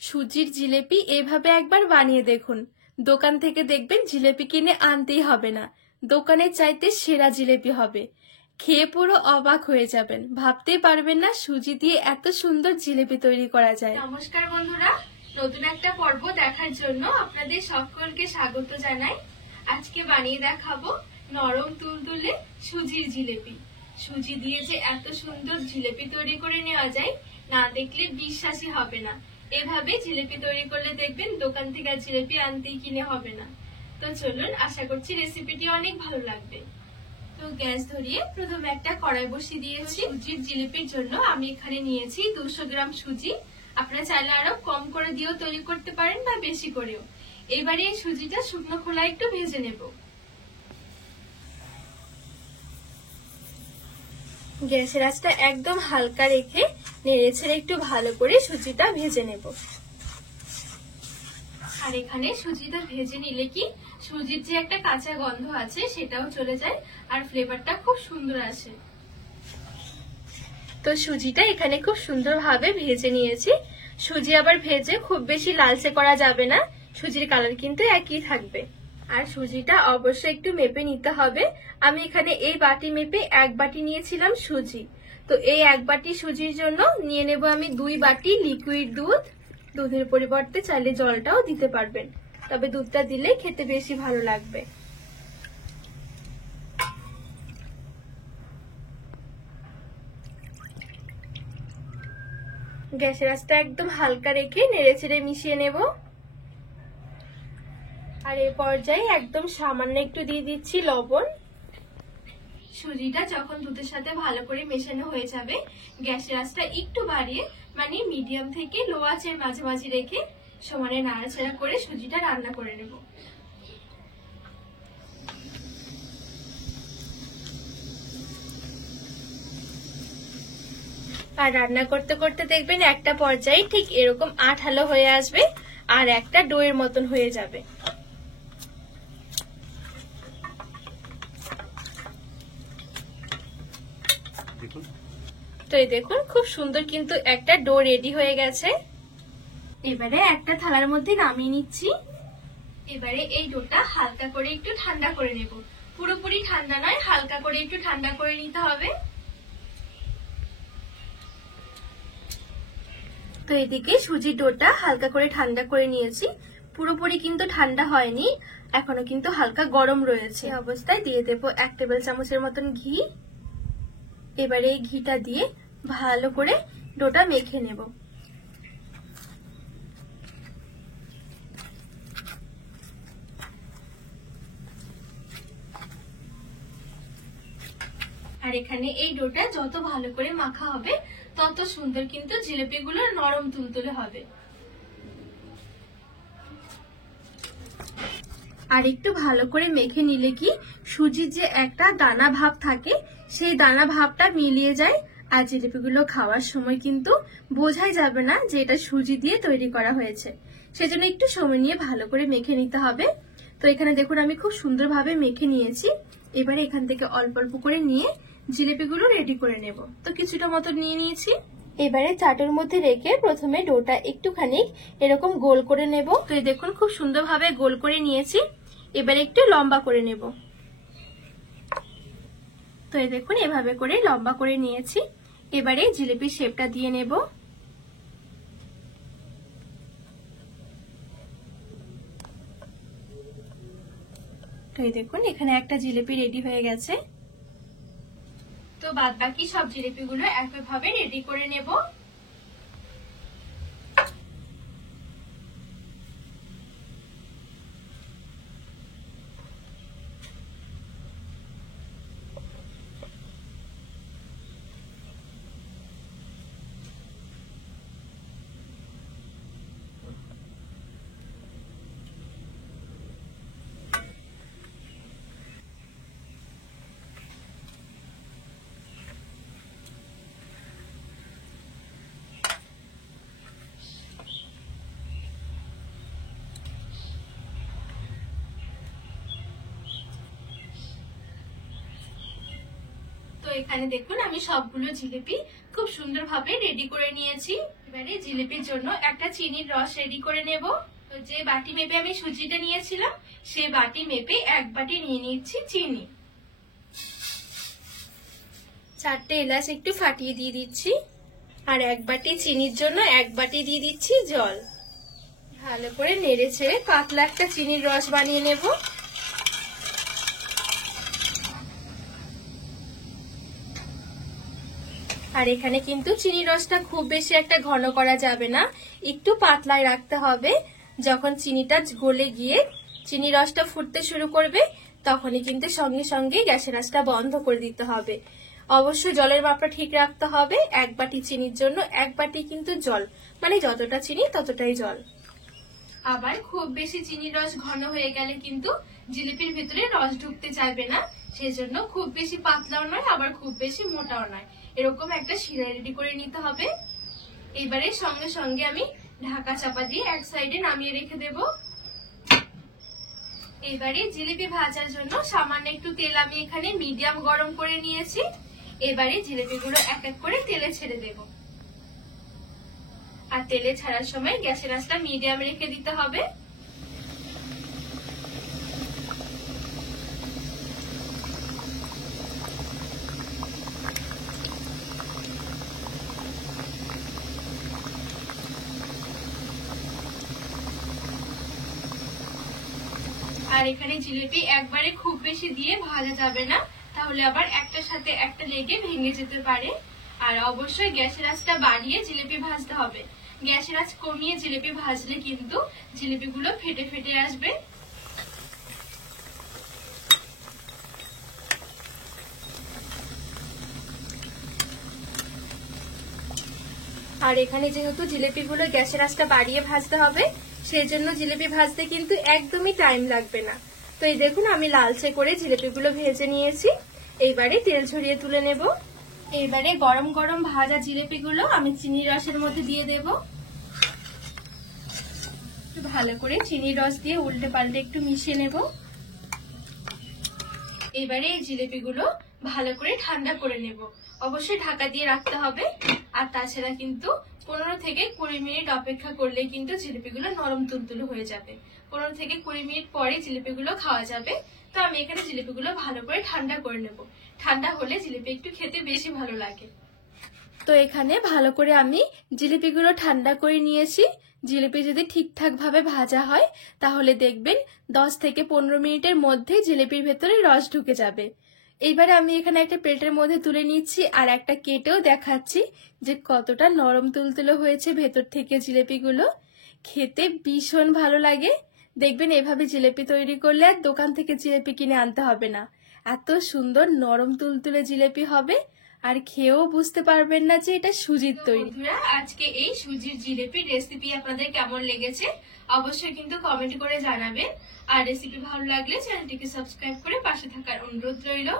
সুজির জিলেপি এভাবে একবার বানিয়ে দেখুন। দোকান থেকে দেখবেন জিলেপি কিনে আনতেই হবে না, দোকানের চাইতে সেরা জিলেপি হবে। খেয়ে পুরো অবাক হয়ে যাবেন, ভাবতেই পারবেন না সুজি দিয়ে এত সুন্দর জিলেপি তৈরি করা যায়। নমস্কার বন্ধুরা, নতুন একটা পর্ব দেখার জন্য আপনাদের সকলকে স্বাগত জানাই। আজকে বানিয়ে দেখাবো নরম তুলতুলে সুজির জিলেপি। সুজি দিয়ে যে এত সুন্দর জিলেপি তৈরি করে নেওয়া যায়, না দেখলে বিশ্বাসই হবে না। এভাবে জিলেপি তৈরি করলে দেখবেন দোকান থেকে আর জিলেপি আনতেই কিনে হবে না। তো চলুন, আশা করছি রেসিপিটি অনেক ভালো লাগবে। তো গ্যাস ধরিয়ে প্রথমে একটা কড়াই বসিয়ে দিয়েছি। সুজির জিলেপির জন্য আমি এখানে নিয়েছি 200 গ্রাম সুজি। আপনারা চাইলে আরো কম করে দিয়েও তৈরি করতে পারেন বা বেশি করেও। এবারে এই সুজিটা শুকনো খোলায় একটু ভেজে নেব। গ্যাসের আঁচটা একদম হালকা রেখে নেড়েছেড়ে একটু ভালো করে সুজিটা ভেজে নেব। আর এখানে সুজিটা ভেজে নিলে কি সুজির যে একটা কাঁচা গন্ধ আছে সেটাও চলে যায় আর ফ্লেভারটা খুব সুন্দর আসে। তো সুজিটা এখানে খুব সুন্দরভাবে ভেজে নিয়েছি। সুজি আবার ভেজে খুব বেশি লালচে করা যাবে না, সুজির কালার কিন্তু একই থাকবে। আর সুজিটা অবশ্যই একটু মেপে নিতে হবে। আমি এখানে এই বাটি মেপে 1 বাটি নিয়েছিলাম সুজি। তো এই 1 বাটি সুজির জন্য নিয়ে নেব আমি 2 বাটি লিকুইড দুধ। দুধের পরিবর্তে চাইলে জলটাও দিতে পারবেন, তবে দুধটা দিলে খেতে বেশি ভালো লাগবে। গ্যাসের আঁচটা একদম হালকা রেখে নেড়েচেড়ে মিশিয়ে নেব। আর এই পর্যায়ে একদম সামান্য একটু দিয়ে দিচ্ছি লবণ। সুজিটা যখন দুধের সাথে ভালো করে মেশানো হয়ে যাবে, গ্যাসের আঁচটা একটু বাড়িয়ে মানে মিডিয়াম থেকে লো আঁচের মাঝামাঝি রেখে সমানে নাড়াচাড়া করে সুজিটা রান্না করে নেব। আর রান্না করতে করতে দেখবেন একটা পর্যায়ে ঠিক এরকম আঠালো হয়ে আসবে আর একটা ডোয়ের মতন হয়ে যাবে। তো এই দেখুন খুব সুন্দর কিন্তু একটা ডো রেডি হয়ে গেছে। এবারে একটা থালার মধ্যে নামিয়ে নিচ্ছি। এবারে এই ডোটা হালকা করে একটু ঠান্ডা করে নেব। পুরোপুরি ঠান্ডা নয়, হালকা করে একটু ঠান্ডা করে নিতে হবে। তো এদিকে সুজির ডোটা হালকা করে ঠান্ডা করে নিয়েছি। পুরোপুরি কিন্তু ঠান্ডা হয়নি, এখনো কিন্তু হালকা গরম রয়েছে। এই অবস্থায় দিয়ে দেব 1 টেবিল চামচের মতন ঘি। এবারে এই ঘিটা দিয়ে ভালো করে ডোটা মেখে নেব। আর এখানে এই ডোটা যত ভালো করে মাখা হবে তত সুন্দর কিন্তু জিলেপিগুলো নরম তুলতুলে হবে। আর একটু ভালো করে মেখে নিলে কি সুজির যে একটা দানা ভাব থাকে সেই দানা ভাবটা মিলিয়ে যায়, আর জিলেপিগুলো খাওয়ার সময় কিন্তু বোঝাই যাবে না যে এটা সুজি দিয়ে তৈরি করা হয়েছে। সেজন্য একটু সময় নিয়ে ভালো করে মেখে নিতে হবে। তো এখানে দেখুন আমি খুব সুন্দরভাবে মেখে নিয়েছি। এবারে এখান থেকে অল্প অল্প করে নিয়ে জিলেপিগুলো রেডি করে নেব। তো কিছুটা মতো নিয়ে নিয়েছি। এবারে চাটুর মধ্যে রেখে প্রথমে ডোটা একটুখানি এরকম গোল করে নেব। তো এই দেখুন খুব সুন্দরভাবে গোল করে নিয়েছি। এবারে একটু লম্বা করে নেব। তো এই দেখুন এভাবে করে লম্বা করে নিয়েছি। এবারে জিলেপির শেপটা দিয়ে নেব। তো এই দেখুন এখানে একটা জিলেপি রেডি হয়ে গেছে। তো বাদ বাকি সব জিলেপিগুলো একইভাবে রেডি করে নেব। তো এখানে দেখুন আমি সবগুলো জিলেপি খুব সুন্দরভাবে রেডি করে নিয়েছি। এবারে জিলিপির জন্য একটা চিনির রস রেডি করে নেব। তো যে বাটি মেপে আমি সুজিটা নিয়েছিলাম সেই বাটি মেপে 1 বাটি নিয়ে নিচ্ছি চিনি। 4টে এলাচ একটু ফাটিয়ে দিয়ে দিচ্ছি। আর 1 বাটি চিনির জন্য 1 বাটি দিয়ে দিচ্ছি জল। ভালো করে নেড়ে ছেড়ে পাতলা একটা চিনির রস বানিয়ে নেব। আর এখানে কিন্তু চিনির রসটা খুব বেশি একটা ঘন করা যাবে না, একটু পাতলায় রাখতে হবে। যখন চিনিটা গলে গিয়ে চিনির রসটা ফুটতে শুরু করবে তখনই কিন্তু সঙ্গে সঙ্গে গ্যাসের আঁচটা বন্ধ করে দিতে হবে। অবশ্যই জলের মাপটা ঠিক রাখতে হবে। 1 বাটি চিনির জন্য 1 বাটি কিন্তু জল, মানে যতটা চিনি ততটাই জল। আবার খুব বেশি চিনির রস ঘন হয়ে গেলে কিন্তু জিলিপির ভিতরে রস ঢুকতে চাইবে না, সেজন্য খুব বেশি পাতলাও নয় আবার খুব বেশি মোটাও নয়, এরকম একটা শিরা রেডি করে নিতে হবে। এবারে সঙ্গে সঙ্গে আমি ঢাকা চাপা দিয়ে এক সাইডে নামিয়ে রেখে দেব। এবারে জিলিপি ভাজার জন্য সামান্য একটু তেল আমি এখানে মিডিয়াম গরম করে নিয়েছি। এবারে জিলিপিগুলো এক এক করে তেলে ছেড়ে দেব। আর তেলে ছাড়ার সময় গ্যাসের আঁচটা মিডিয়াম রেখে দিতে হবে। আর এখানে জিলিপি একবারে খুব বেশি দিয়ে ভাজা যাবে না, তাহলে আবার একটার সাথে একটা লেগে ভেঙে যেতে পারে। আর অবশ্যই গ্যাসের আঁচটা বাড়িয়ে জিলিপি ভাজতে হবে। গ্যাসের আঁচ কমিয়ে জিলিপি ভাজলে কিন্তু জিলিপিগুলো ফেটে ফেটে আসবে। আর এখানে যেহেতু জিলিপিগুলো গ্যাসের আঁচটা বাড়িয়ে ভাজতে হবে, সেই জন্য জিলিপি ভাজতে কিন্তু একদমই টাইম লাগবে না। তো এই দেখুন আমি লালচে করে জিলিপিগুলো ভেজে নিয়েছি। এইবারে তেল ঝরিয়ে তুলে নেব। এইবারে গরম গরম ভাজা জিলিপিগুলো আমি চিনির রসের মধ্যে দিয়ে দেব। একটু ভালো করে চিনির রস দিয়ে উল্টে পাল্টে একটু মিশিয়ে নেব। এবারে এই জিলিপিগুলো ভালো করে ঠান্ডা করে নেব। অবশ্যই ঢাকা দিয়ে রাখতে হবে। আর তাছাড়া কিন্তু 15 থেকে 20 মিনিট অপেক্ষা করলে কিন্তু জিলিপিগুলো নরম তুলতুলে হয়ে যাবে। 15 থেকে 20 মিনিট পরে জিলিপিগুলো খাওয়া যাবে। তো আমি এখানে জিলিপিগুলো ভালো করে ঠান্ডা করে নেব। ঠান্ডা হলে জিলিপি একটু খেতে বেশি ভালো লাগে। তো এখানে ভালো করে আমি জিলিপিগুলো ঠান্ডা করে নিয়েছি। জিলিপি যদি ঠিকঠাক ভাবে ভাজা হয় তাহলে দেখবেন 10 থেকে 15 মিনিটের মধ্যে জিলিপির ভেতরে রস ঢুকে যাবে। এইবারে আমি এখানে একটা প্লেটের মধ্যে তুলে নিচ্ছি আর একটা কেটেও দেখাচ্ছি যে কতটা নরম তুলতুলে হয়েছে ভেতর থেকে জিলিপিগুলো। খেতে ভীষণ ভালো লাগে। দেখবেন এভাবে জিলিপি তৈরি করলে আর দোকান থেকে জিলিপি কিনে আনতে হবে না। এত সুন্দর নরম তুলতুলে জিলিপি হবে আর খেয়েও বুঝতে পারবেন না যে এটা সুজির তৈরি। আজকে এই সুজির জিলিপির রেসিপি আপনাদের কেমন লেগেছে অবশ্যই কিন্তু কমেন্ট করে জানাবেন। আর রেসিপি ভালো লাগলে চ্যানেলটিকে সাবস্ক্রাইব করে পাশে থাকার অনুরোধ রইল।